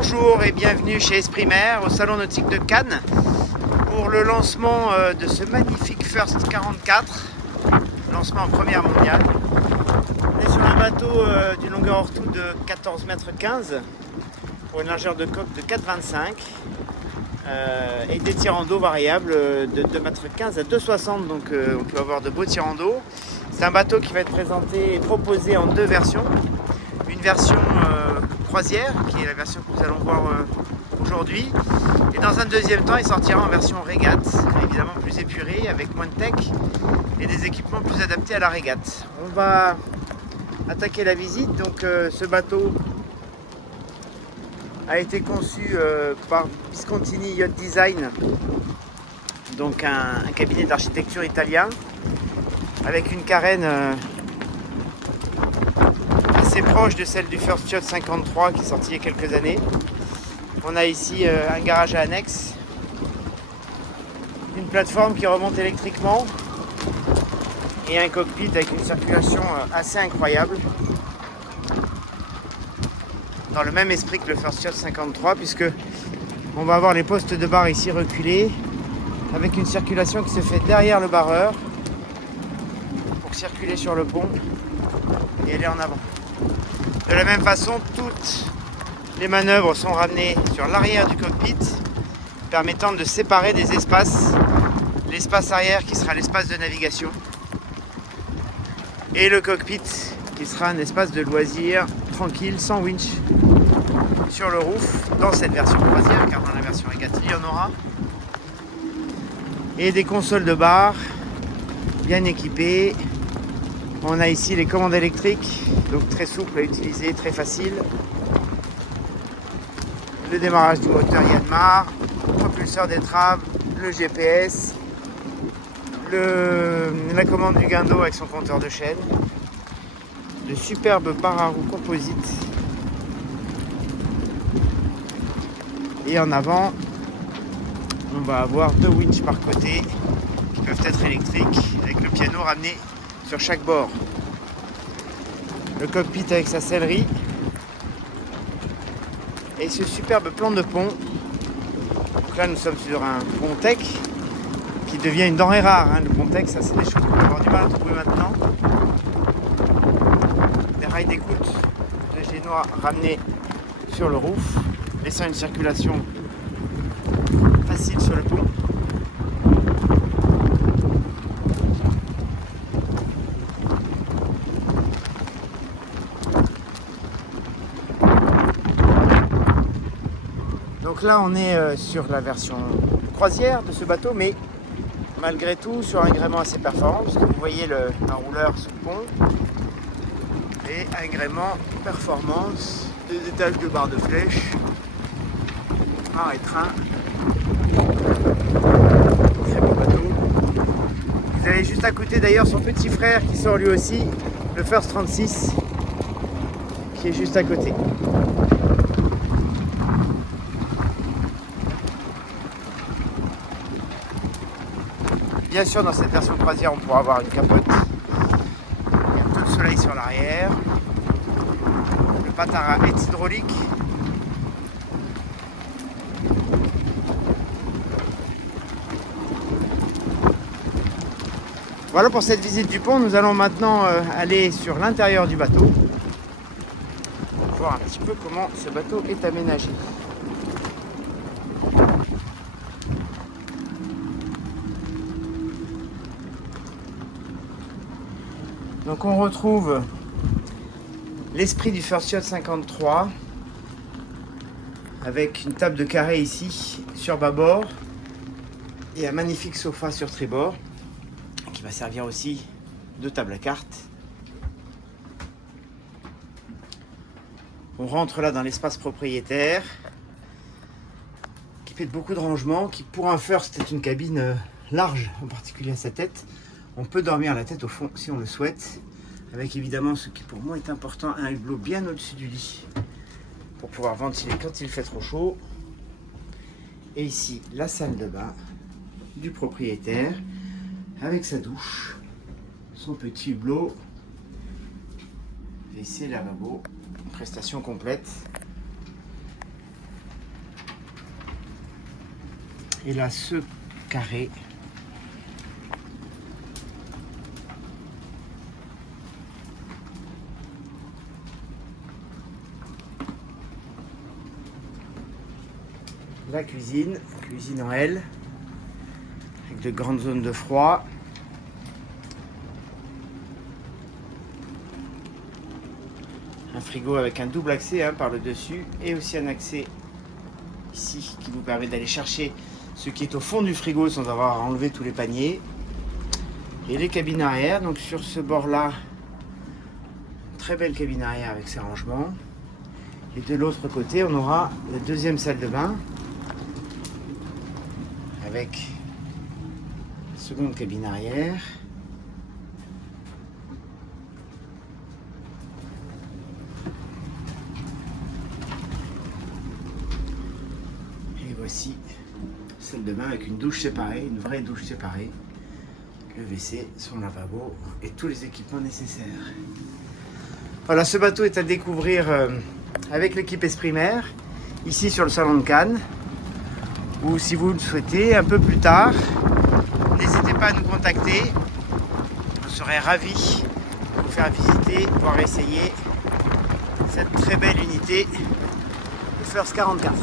Bonjour et bienvenue chez Esprimer au Salon Nautique de Cannes pour le lancement de ce magnifique First 44, lancement en première mondiale. On est sur un bateau d'une longueur hors tout de 14 mètres 15 pour une largeur de coque de 4,25 et des tirants d'eau variables de 2 mètres 15 à 2,60, donc on peut avoir de beaux tirants d'eau. C'est un bateau qui va être présenté et proposé en deux versions. Une version croisière, qui est la version que nous allons voir aujourd'hui. Et dans un deuxième temps, il sortira en version régate, évidemment plus épurée, avec moins de tech et des équipements plus adaptés à la régate. On va attaquer la visite. Donc ce bateau a été conçu par Viscontini Yacht Design, donc un cabinet d'architecture italien, avec une carène assez proche de celle du First Yacht 53 qui est sorti il y a quelques années. On a ici un garage à annexe, une plateforme qui remonte électriquement et un cockpit avec une circulation assez incroyable, dans le même esprit que le First Yacht 53, puisque on va avoir les postes de barre ici reculés avec une circulation qui se fait derrière le barreur pour circuler sur le pont et aller en avant. De la même façon, toutes les manœuvres sont ramenées sur l'arrière du cockpit, permettant de séparer des espaces. L'espace arrière qui sera l'espace de navigation et le cockpit qui sera un espace de loisirs tranquille, sans winch sur le roof, dans cette version croisière, car dans la version régate il y en aura. Et des consoles de bar bien équipées. On a ici les commandes électriques, donc très souple à utiliser, très facile. Le démarrage du moteur Yanmar, propulseur d'étrave, le GPS, la commande du guindeau avec son compteur de chaîne, de superbes barres à roues composites. Et en avant, on va avoir deux winches par côté qui peuvent être électriques, avec le piano ramené sur chaque bord. Le cockpit avec sa sellerie et ce superbe plan de pont. Donc là nous sommes sur un pont tech qui devient une denrée rare, hein. Le pont tech, ça c'est des choses qu'on va avoir du mal à trouver maintenant. Des rails d'écoute de génois ramenés sur le roof, laissant une circulation facile sur le pont. Donc là on est sur la version croisière de ce bateau, mais malgré tout sur un gréement assez performant, parce que vous voyez un rouleur sous le pont et un gréement performance, des étages de barres de flèche, phare et train. Très beau bateau. Vous avez juste à côté d'ailleurs son petit frère qui sort lui aussi, le First 36, qui est juste à côté. Bien sûr, dans cette version croisière, on pourra avoir une capote. Il y a un peu de soleil sur l'arrière. Le patara est hydraulique. Voilà pour cette visite du pont. Nous allons maintenant aller sur l'intérieur du bateau pour voir un petit peu comment ce bateau est aménagé. Donc on retrouve l'esprit du First Yacht 53 avec une table de carré ici sur bâbord et un magnifique sofa sur tribord qui va servir aussi de table à cartes. On rentre là dans l'espace propriétaire qui fait beaucoup de rangements, qui pour un First est une cabine large, en particulier à sa tête. On peut dormir la tête au fond si on le souhaite, avec évidemment ce qui pour moi est important, un hublot bien au-dessus du lit pour pouvoir ventiler quand il fait trop chaud. Et ici la salle de bain du propriétaire avec sa douche, son petit hublot, WC, lavabo, prestation complète. Et là, ce carré. La cuisine en L, avec de grandes zones de froid. Un frigo avec un double accès par le dessus et aussi un accès ici qui nous permet d'aller chercher ce qui est au fond du frigo sans avoir à enlever tous les paniers. Et les cabines arrière, donc sur ce bord là, très belle cabine arrière avec ses rangements. Et de l'autre côté, on aura la deuxième salle de bain avec la seconde cabine arrière. Et voici salle de bain avec une douche séparée, une vraie douche séparée, le WC, son lavabo et tous les équipements nécessaires. Voilà, ce bateau est à découvrir avec l'équipe Esprimer, ici sur le salon de Cannes, ou si vous le souhaitez, un peu plus tard, n'hésitez pas à nous contacter. On serait ravis de vous faire visiter, voire essayer cette très belle unité, le First 44.